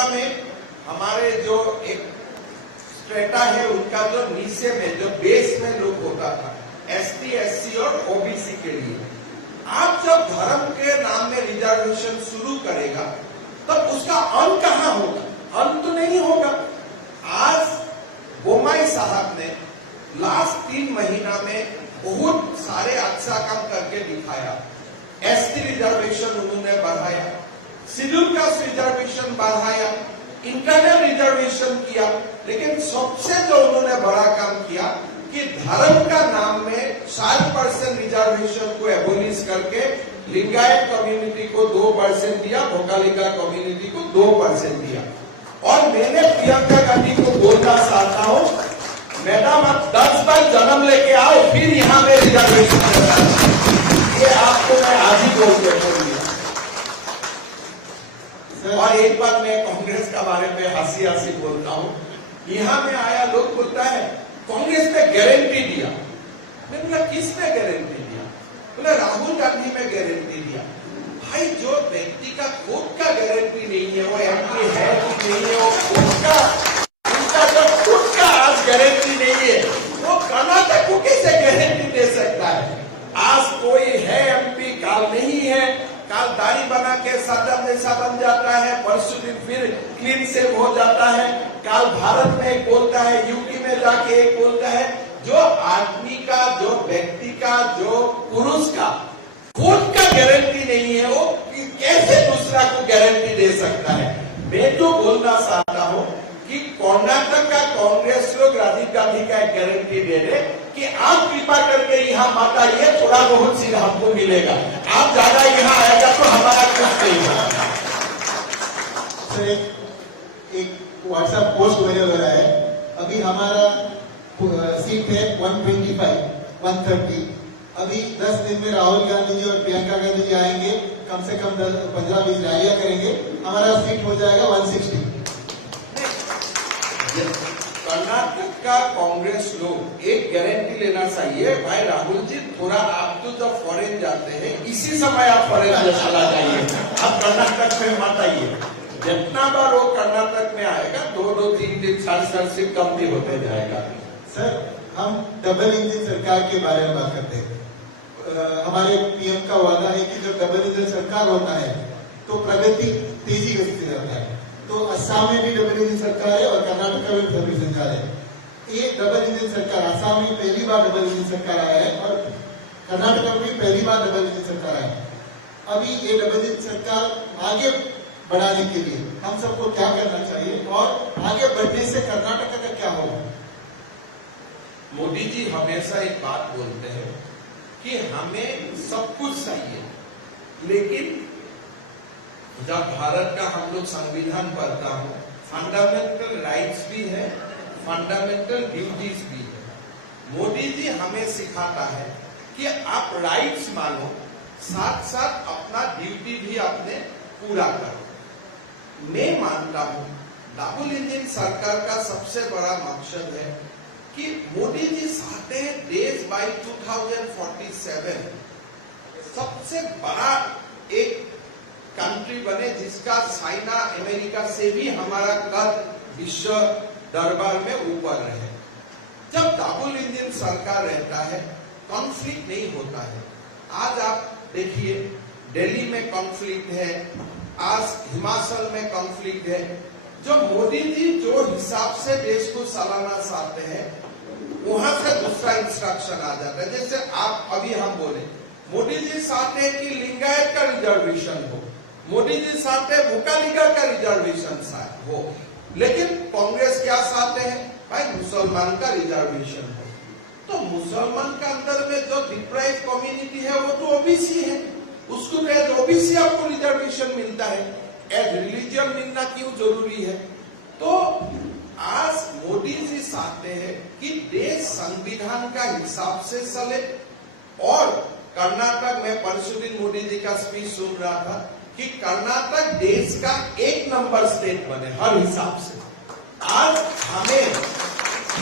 कोटा में हमारे जो एक स्ट्रेटा है उनका जो नीचे में जो बेस में लोग होता था एसटी, एससी और ओबीसी के लिए, आप जब धर्म के नाम में रिजर्वेशन शुरू करेगा तब उसका अंत कहाँ होगा? अंत तो नहीं होगा। आज बोम्मई साहब ने लास्ट 3 महीना में बहुत सारे अच्छा काम करके दिखाया। एसटी रिजर्वेशन उन्होंने बढ़ाया, शेड्यूल कास्ट रिजर्वेशन बढ़ाया, इंटरनल रिजर्वेशन किया, लेकिन सबसे जो उन्होंने बड़ा काम किया कि धर्म का नाम में 60% रिजर्वेशन को एबोलिश करके लिंगायत कम्युनिटी को 2% दिया, भोकालिका कम्युनिटी को 2% दिया। और मैंने प्रियंका गांधी को बोलना चाहता हूं, मैडम आप 10 बार जन्म लेके आओ फिर यहां में रिजर्वेशन, ये आपको मैं आज ही बोल देता हूं। और एक बार मैं कांग्रेस का बारे में हंसी हंसी बोलता हूं, यहां में आया लोग बोलता है कांग्रेस ने गारंटी दिया। मैं बोला किसने गारंटी दिया? बोला राहुल गांधी में गारंटी दिया। भाई जो व्यक्ति का खुद का गारंटी नहीं है, वो एमपी है कि नहीं है, वो उनका जो खुद का आज गारंटी नहीं है, वो कर्नाटक को कैसे गारंटी दे सकता है? आज कोई है एमपी, काल नहीं है, काल दाढ़ी बना के सदम जैसा बन जाता है, परसों दिन फिर क्लीन सेव हो जाता है, काल भारत में एक बोलता है, यूपी में जाके एक बोलता है। जो आदमी का, जो व्यक्ति का, जो पुरुष का खुद का गारंटी नहीं है, वो कैसे दूसरा को गारंटी दे सकता है? मैं तो बोलना चाहता हूं कि कर्नाटक का कांग्रेस लोग राजीव गांधी का एक गारंटी दे रहे कि आप कृपा करके यहाँ मत आइए, थोड़ा बहुत सीट हमको मिलेगा, आप ज्यादा यहाँ आएगा तो हमारा कुछ नहीं होगा। सर एक व्हाट्सएप पोस्ट वायरल हो रहा है, अभी हमारा सीट है 125, 130, अभी 10 दिन में राहुल गांधी जी और प्रियंका गांधी जी आएंगे, कम से कम 15-20 रैलियां करेंगे, हमारा सीट हो जाएगा 160। कर्नाटक का कांग्रेस लोग एक गारंटी लेना चाहिए, भाई राहुल जी थोड़ा आप तो जब फॉरेन जाते हैं इसी समय आप फॉरेन में चला जाइए, आप कर्नाटक में मत आइए। जितना बार वो कर्नाटक में आएगा 2-2, 3 दिन 4 सीट कम भी होते जाएगा। सर हम डबल इंजन सरकार के बारे में बात करते हैं। हमारे पीएम का वादा है कि जब डबल इंजन सरकार होता है तो प्रगति तेजी गति से रहता है। तो असम में भी डबल इंजन सरकार है और कर्नाटक में भी डबल सरकार है। ये डबल इंजन सरकार असम में पहली बार डबल इंजन सरकार आया है और कर्नाटक में भी पहली बार डबल इंजन सरकार आया है। अभी ये डबल इंजन सरकार आगे बढ़ाने के लिए हम सबको क्या करना चाहिए और आगे बढ़ने से कर्नाटक का क्या होगा? मोदी जी हमेशा एक बात बोलते हैं कि हमें सब कुछ चाहिए, लेकिन जब भारत का हम लोग संविधान पढ़ता हूं, फंडामेंटल राइट्स भी है, फंडामेंटल ड्यूटीज भी है। मोदी जी हमें सिखाता है कि आप राइट्स मानो, साथ साथ अपना ड्यूटी भी अपने पूरा करो। मैं मानता हूं डबल इंजन सरकार का सबसे बड़ा मकसद है कि मोदी जी चाहते हैं देश बाय 2047 सबसे बड़ा एक कंट्री बने जिसका चाइना, अमेरिका से भी हमारा कद विश्व दरबार में ऊपर रहे। जब डबल इंजन सरकार रहता है कॉन्फ्लिक्ट नहीं होता है। आज आप देखिए दिल्ली में कॉन्फ्लिक्ट है, आज हिमाचल में कॉन्फ्लिक्ट है। जो मोदी जी जो हिसाब से देश को चलाना चाहते हैं वहां से दूसरा इंस्ट्रक्शन आ जाता है। जैसे आप अभी हम बोले मोदी जी चाहते हैं कि लिंगायत का रिजर्वेशन हो, मोदी जी चाहते हैं भोकालिका का रिजर्वेशन हो, लेकिन कांग्रेस क्या चाहते हैं? भाई मुसलमान का रिजर्वेशन हो। तो मुसलमान का अंदर में जो डिप्राइव कम्युनिटी है वो तो ओबीसी है, उसको एज ओबीसी आपको रिजर्वेशन मिलता है, एज रिलीजन मिलना क्यों जरूरी है? तो आज मोदी जी चाहते हैं कि देश संविधान का हिसाब से चले। और कर्नाटक में परसों दिन मोदी जी का स्पीच सुन रहा था कि कर्नाटक देश का 1 नंबर स्टेट बने हर हिसाब से। आज हमें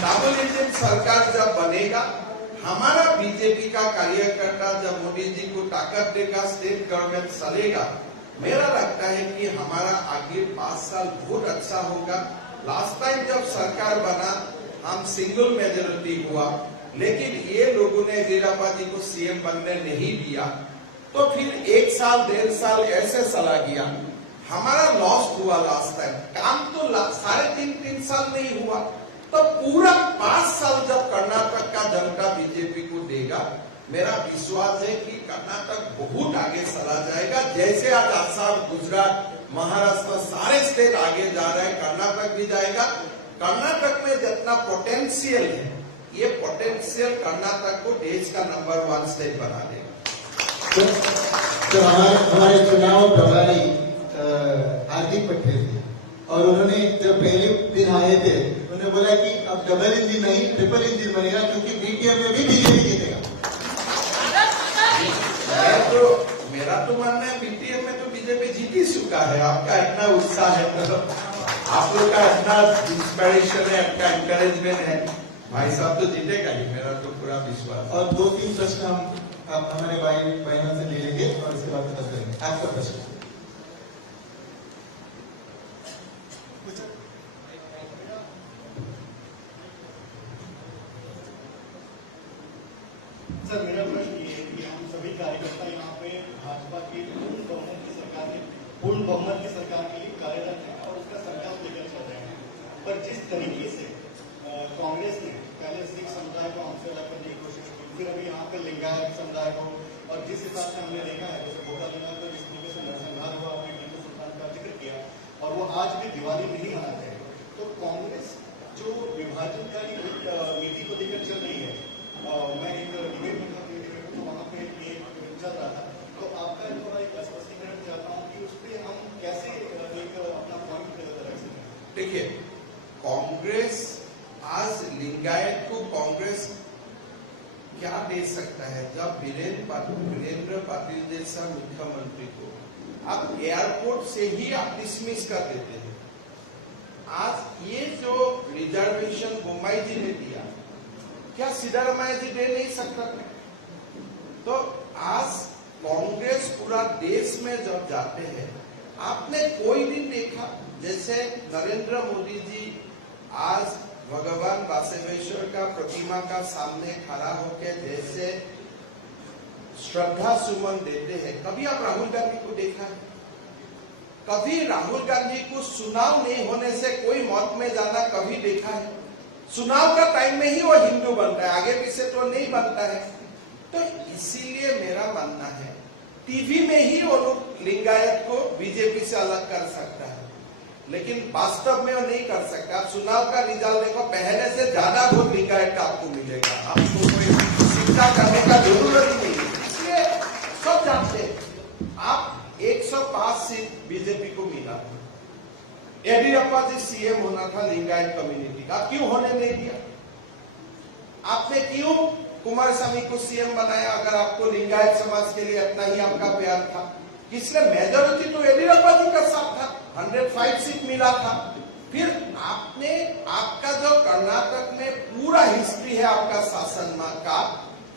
डबल इंजन सरकार जब बनेगा, हमारा बीजेपी का कार्यकर्ता जब मोदी जी को ताकत देगा, स्टेट गवर्नमेंट चलेगा, मेरा लगता है कि हमारा आगे 5 साल बहुत अच्छा होगा। लास्ट टाइम जब सरकार बना हम सिंगल मेजोरिटी हुआ, लेकिन ये लोगों ने येदियुरप्पा जी को सीएम बनने नहीं दिया, तो फिर 1 साल 1.5 साल ऐसे चला गया। हमारा लॉस हुआ लास्ट टाइम, काम तो 3.5 साल नहीं हुआ, तो पूरा 5 साल जब कर्नाटक का जनता बीजेपी को देगा, मेरा विश्वास है कि कर्नाटक बहुत आगे चला जाएगा। जैसे आज आसाम, गुजरात, महाराष्ट्र सारे स्टेट आगे जा रहे हैं, कर्नाटक भी जाएगा। कर्नाटक में जितना पोटेंशियल है, ये पोटेंशियल कर्नाटक को देश का नंबर 1 स्टेट बना देगा। तो हमारे चुनाव प्रभारी हार्दिक पटेल थे, और उन्होंने जब पहले दिन आए थे उन्होंने बोला कि अब डबल इंजन नहीं ट्रिपल इंजन बनेगा, क्योंकि बीटीएम में भी बीजेपी जीतेगा। मेरा तो मानना है बीटीएम में तो बीजेपी जीत ही चुका है। आपका इतना उत्साह है, मतलब आप लोग का इतना इंस्पिरेशन है, आपका एनकरेजमेंट है, भाई साहब तो जीतेगा ही, मेरा तो पूरा विश्वास। और 2-3 प्रश्न हम हमारे बहनों से ले लेंगे और इसके बाद खत्म करेंगे। आपका प्रश्न। सर, मेरा प्रश्न ये है कि हम सभी कार्यकर्ता यहाँ पे भाजपा की पूर्ण बहुमत की सरकार के लिए कार्यरत है और उसका संकल्प लेकर चल रहे हैं, पर जिस तरीके से कांग्रेस ने पहले सिख समुदाय को हमसे अलग करने की कोशिश की, फिर अभी यहाँ पे लिंगायत समुदाय को, और जिस हिसाब से हमने देखा है, जैसे भोगा दिना तो जिस तरीके से नरसंहार हुआ, आपने टीपू सुल्तान का जिक्र किया, और वो आज भी दिवाली नहीं मनाते हैं, तो कांग्रेस जो विभाजनकारी नीति को लेकर चल रही है, मैं एक डिबेट में था, तो वहाँ पे ये चल रहा था, तो आपका थोड़ा एक स्पष्टीकरण चाहता हूँ कि उस पर हम कैसे एक अपना पॉइंट रख सकते हैं। देखिए, कांग्रेस आज लिंगायत को कांग्रेस क्या दे सकता है? जब वीरेंद्र पाटिल जैसा मुख्यमंत्री को आप एयरपोर्ट से ही आप डिसमिस कर देते हैं। आज ये जो रिजर्वेशन बोम्मई जी ने दिया, क्या सिद्धरामैया जी दे नहीं सकता? तो आज कांग्रेस पूरा देश में जब जाते हैं, आपने कोई दिन देखा जैसे नरेंद्र मोदी जी आज भगवान बसवेश्वर का प्रतिमा का सामने खड़ा होकर जैसे श्रद्धा सुमन देते हैं, कभी आप राहुल गांधी को देखा है? कभी राहुल गांधी को चुनाव नहीं होने से कोई मौत में जाना कभी देखा है? चुनाव का टाइम में ही वो हिंदू बनता है, आगे पीछे तो नहीं बनता है। तो इसीलिए मेरा मानना है टीवी में ही वो लोग लिंगायत को बीजेपी से अलग कर सकता है, लेकिन वास्तव में वो नहीं कर सकता। चुनाव का रिजल्ट देखो, पहले से ज्यादा वोट लिंगायत का आपको मिलेगा, आपको कोई चिंता करने का जरूरत ही नहीं। इसलिए सब जानते हैं आप 105 सीट बीजेपी को मिला, येदियुरप्पा जी सीएम होना था लिंगायत कम्युनिटी का, क्यों होने नहीं दिया? आपने क्यों कुमारस्वामी को सीएम बनाया अगर आपको लिंगायत समाज के लिए इतना ही आपका प्यार था? इसलिए मेजोरिटी तो येदियुरप्पा जी का साथ था, 105 सीट मिला था। फिर आपने आपका जो कर्नाटक में पूरा हिस्ट्री है आपका शासन का,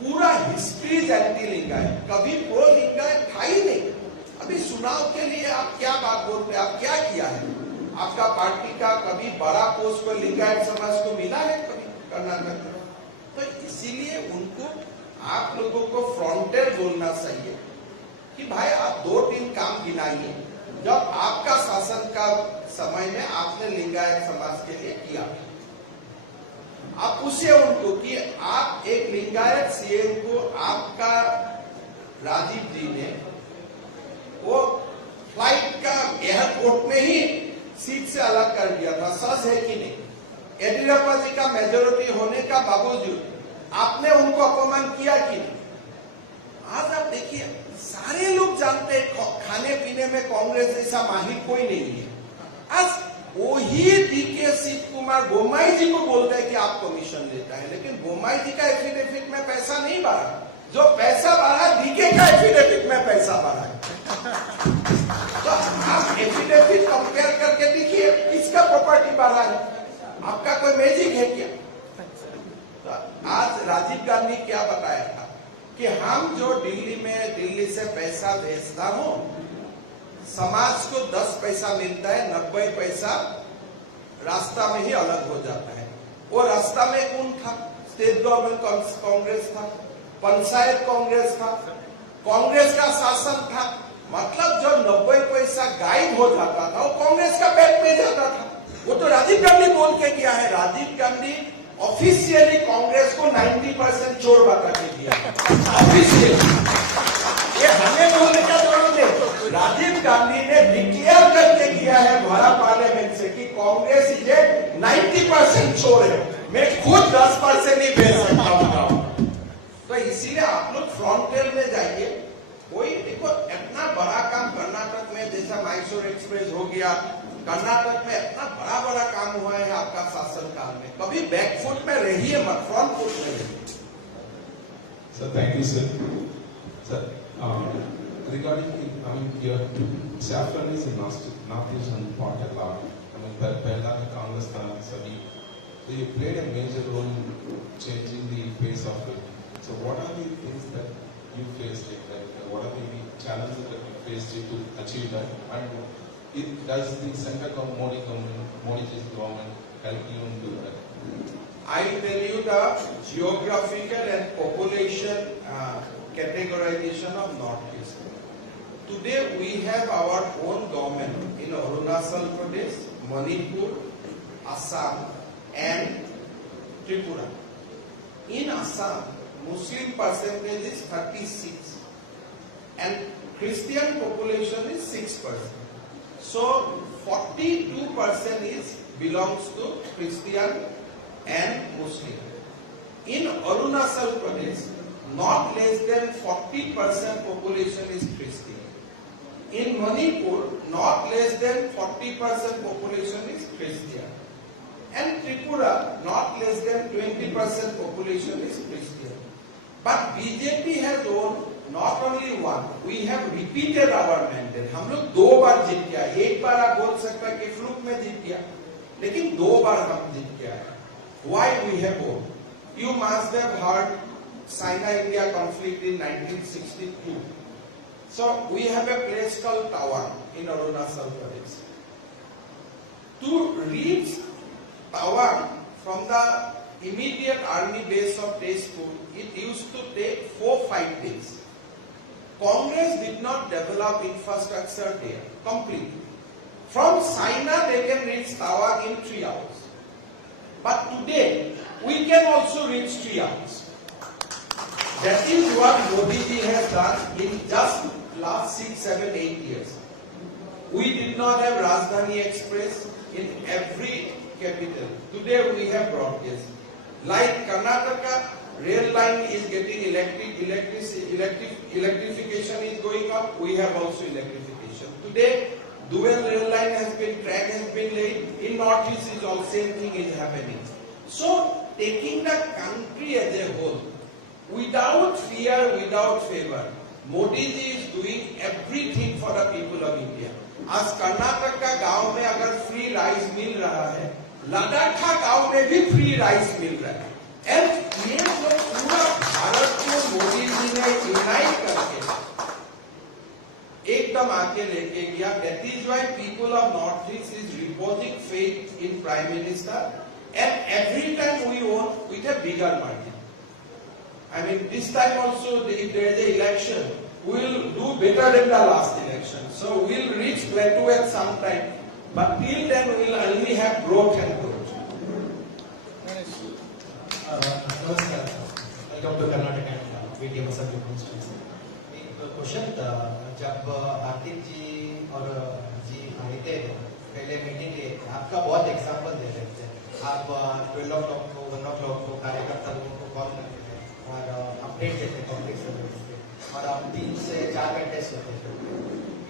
पूरा हिस्ट्री एंटी लिंगायत, कभी प्रो लिंगायत था ही नहीं। अभी चुनाव के लिए आप क्या बात बोलते हैं? आप क्या किया है? आपका पार्टी का कभी बड़ा पोस्ट को लिंगायत समाज को मिला है कभी कर्नाटक में? तो इसीलिए उनको आप लोगों को फ्रंटियर बोलना चाहिए कि भाई आप 2-3 काम गिनाइए जब आपका शासन का समय में आपने लिंगायत समाज के लिए किया। आप पूछिए उनको कि आप एक लिंगायत सीएम को आपका राजीव जी ने वो फ्लाइट का एयरपोर्ट में ही सीट से अलग कर दिया था, सच है कि नहीं? येदियुरप्पा जी का मेजोरिटी होने का बावजूद आपने उनको अपमान किया कि नहीं? आज आप देखिए, सारे लोग जानते हैं खाने पीने में कांग्रेस जैसा माहिर कोई नहीं है। आज वही डीके शिव कुमार बोम्मई जी को बोलते हैं कि आप कमीशन लेता है, लेकिन बोम्मई जी का एफिडेविट में पैसा नहीं भरा, जो पैसा भरा डीके का एफिडेविट में पैसा भरा है। तो आप एफिडेविट कंपेयर करके देखिए किसका प्रॉपर्टी भरा है, आपका कोई मैजिक है क्या? तो आज राजीव गांधी क्या बताया था कि हम जो दिल्ली से पैसा भेजता हूं, समाज को 10 पैसा मिलता है, 90 पैसा रास्ता में ही अलग हो जाता है। वो रास्ता में कौन था? स्टेट गवर्नमेंट कांग्रेस था, पंचायत कांग्रेस था, कांग्रेस का शासन था। मतलब जो 90 पैसा गायब हो जाता था वो कांग्रेस का पेट में जाता था। वो तो राजीव गांधी बोल के गया है। राजीव गांधी ऑफिशियली कांग्रेस को 90% चोर बता के दिया, ऑफिशियली। ये हमें बोलने का जरूरत नहीं, राजीव गांधी ने डिक्लेयर करके किया है भारत पार्लियामेंट से कि कांग्रेस इज 90% चोर है, मैं खुद 10% ही भेज सकता हूं। तो इसीलिए आप लोग फ्रंटेल में जाइए। कोई देखो इतना बड़ा काम कर्नाटक में जैसा मैसूर एक्सप्रेस हो गया, कर्नाटक में इतना बड़ा बड़ा काम हुआ है आपका शासन काल में। कभी बैकफुट में रहिए मत, फ्रंट फुट में रहिए। Sir, thank you, sir. Sir, regarding, your saffron is in northeastern part a lot. पहला में कांग्रेस था सभी, so you played a major role in changing the face of it. So what are the things that you faced, what are the challenges that you faced to achieve that? And does the center government, Modi's government help you in do that? I tell you the geographical and population categorization of Northeast. Today we have our own government in Arunachal Pradesh, Manipur, Assam and Tripura. In Assam, Muslim percentage is 36 and Christian population is 6%. So 42% belongs to Christian and Muslim. In Arunachal Pradesh, not less than 40% population is Christian. In Manipur, not less than 40% population is Christian. And Tripura, not less than 20% population is Christian. But BJP has won not only one, we have repeated our mandate. हम लोग 2 बार जीत गया। एक बार आप बोल सकता है कि fluke में जीत गया, लेकिन 2 बार हम जीत गया है। Why we have won? You must have heard China-India conflict in 1962. So we have a place called Tawang in Arunachal Pradesh. To reach Tawang from the immediate army base of Tezpur, it used to take 4-5 days. Congress did not develop infrastructure there completely. From China they can reach Tawang in 3 hours. But today we can also reach 3 hours. That is what Modi ji has done in just last 6, 7, 8 years. We did not have Rajdhani Express in every capital. Today we have broadcast. Like Karnataka, rail line is getting electrification is going up. We have also electrification. Today, dual rail line track has been laid. In Northeast is all same thing is happening. So, taking the country as a whole, without fear, without favor, Modi ji is doing everything for the people of India. आज कर्नाटक का गांव में अगर free rice mill रहा है, लद्दाख का गांव में भी फ्री राइस मिल रहा है। एंड ये जो पूरा भारत को मोदी जी ने यूनाइट करके एकदम आगे लेके गया, that is why people of North East is reposing faith in Prime Minister and every time we won with a bigger margin. I mean, this time also, if there is an election, we will do better than the last election. So we will reach plateau at some time. But till then, we will only have growth and growth. नमस्कार, welcome to Karnataka and video मसद constituency. एक question था, जब आतिफ जी और जी आए थे पहले meeting लिए, आपका बहुत एग्जाम्पल दे रहे थे। आप 12 o'clock को 1 o'clock को कार्यकर्ता लोगों को कॉल करते थे और अपडेट देते पब्लिक सर्विस पे, और आप 3 से 4 घंटे सोते थे।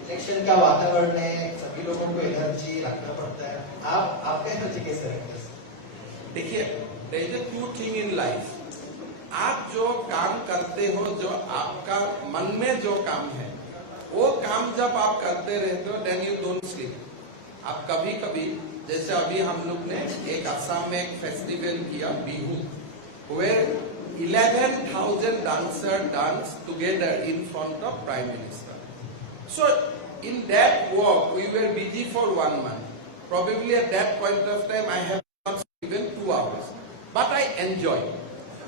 इलेक्शन का वातावरण है, सभी लोगों को एनर्जी रखना पड़ता है, आपका एनर्जी कैसे रखते हैं? देखिए, there is a two thing in life. आप जो काम करते हो, जो आपका मन में जो काम है, वो काम जब आप करते रहते हो, then you don't sleep. आप कभी कभी, जैसे अभी हम लोग ने एक असम में एक फेस्टिवल किया, Bihu, where 11,000 dancers danced together in front of Prime Minister. So in that walk, we were busy for 1 month. Probably at that point of time, I have not even 2 hours. But I enjoy.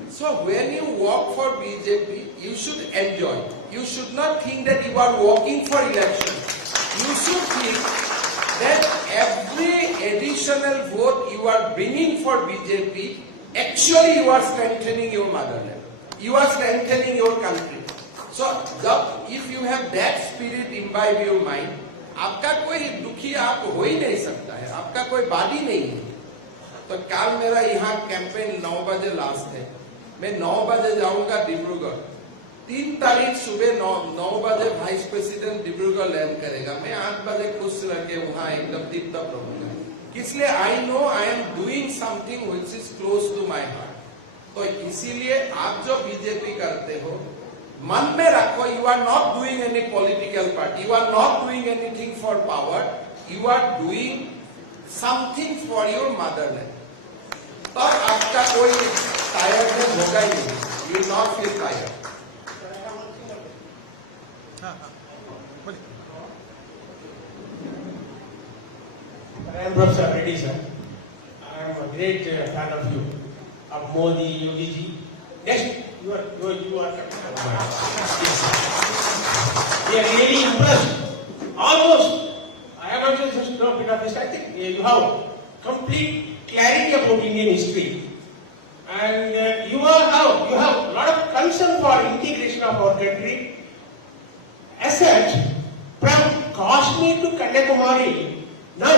So when you walk for BJP, you should enjoy. You should not think that you are walking for election. You should think that every additional vote you are bringing for BJP, actually you are strengthening your motherland. You are strengthening your country. So if you have that spirit imbibe your mind, आपका कोई दुखी आप हो ही नहीं सकता है, आपका कोई बादी नहीं है. तो कल मेरा यहाँ कैंपेन 9 बजे लास्ट है. मैं 9 बजे जाऊंगा डिब्रूगढ़. 3 तारीख सुबह 9 बजे वाइस प्रेसिडेंट डिब्रूगढ़ लैंड करेगा. मैं 8 बजे खुश रह के वहां एकदम दीप तप रहूंगा. इसलिए I know I am doing something which is close to my heart. तो इसीलिए आप जो बीजेपी करते हो, मन में रखो, you are not doing any political party, you are not doing anything for power, you are doing something for your motherland. तो आपका कोई टायर्डनेस होगा ही नहीं. You will not feel tired. I am Professor Reddy, sir. I am a great fan of you, of Modi, Yogi ji. Next, you are we are really impressed. Almost, I am also just a bit of this. I think you have complete clarity about Indian history, and you have a lot of concern for integration of our country. As such, from Kashmir to Kanyakumari, now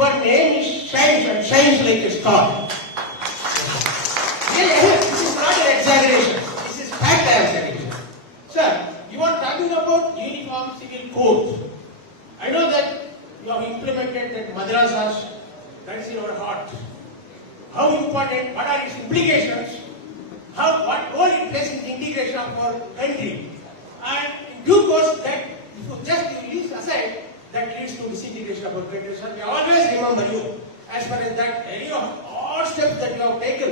your name shines like a star. This is not an exaggeration. This is fact I am saying. Sir, you are talking about uniform civil codes. I know that you have implemented that madrasas. That's in our heart. How important? What are its implications? What role it plays in the integration of our country? And in due course, that if you just leave aside, that leads to disintegration of our country. Sir, we always remember you as far as that any of all steps that you have taken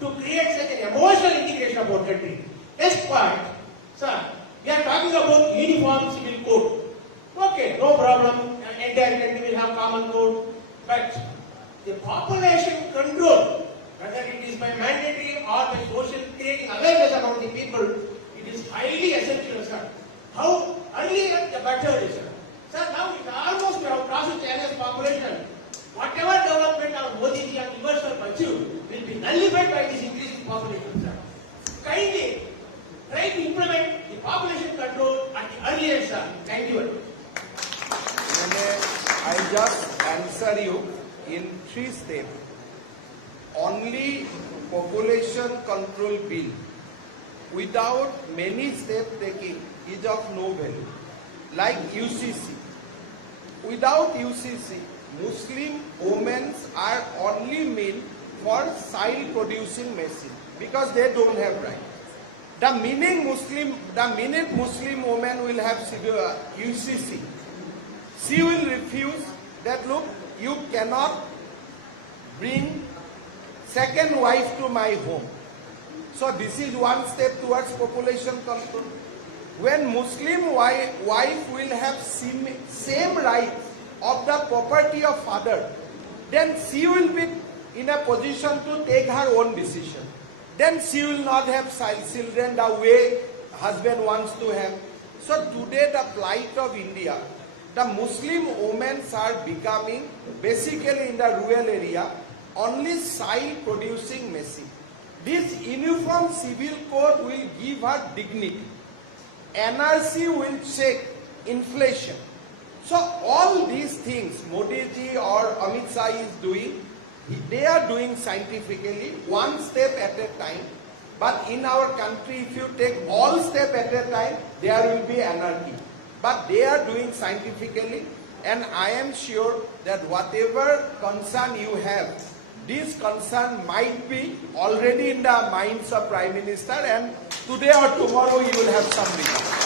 to create such an emotional integration of our country. Next point, sir, we are talking about uniform civil code. Okay, no problem. Entire country will have common code, but the population control, whether it is by mandatory or by social, creating awareness among the people, it is highly essential, sir. How earlier the better is, sir. Sir, now it almost we have crossed China's population. Whatever development our Modi ji and yours have achieved will be nullified by this increasing population, sir. Kindly try to implement the population control at the earliest, sir. Thank you very much. I just answer you in 3 steps. Only population control bill without many steps taking is of no value. Like UCC. Without UCC, Muslim women are only meant for child producing machine because they don't have right. The minute Muslim woman will have UCC, she will refuse that, look, you cannot bring second wife to my home. So this is one step towards population control. When Muslim wife will have same rights of the property of father, then she will be in a position to take her own decision. Then she will not have children the way husband wants to have. So today the plight of India, the Muslim women are becoming basically in the rural area only child producing machine. This uniform civil code will give her dignity. NRC will check inflation. So all these things Modi ji or Amit Shah is doing, they are doing scientifically, one step at a time. But in our country, if you take all step at a time, there will be anarchy. But they are doing scientifically, and I am sure that whatever concern you have, this concern might be already in the minds of Prime Minister, and today or tomorrow you will have some result.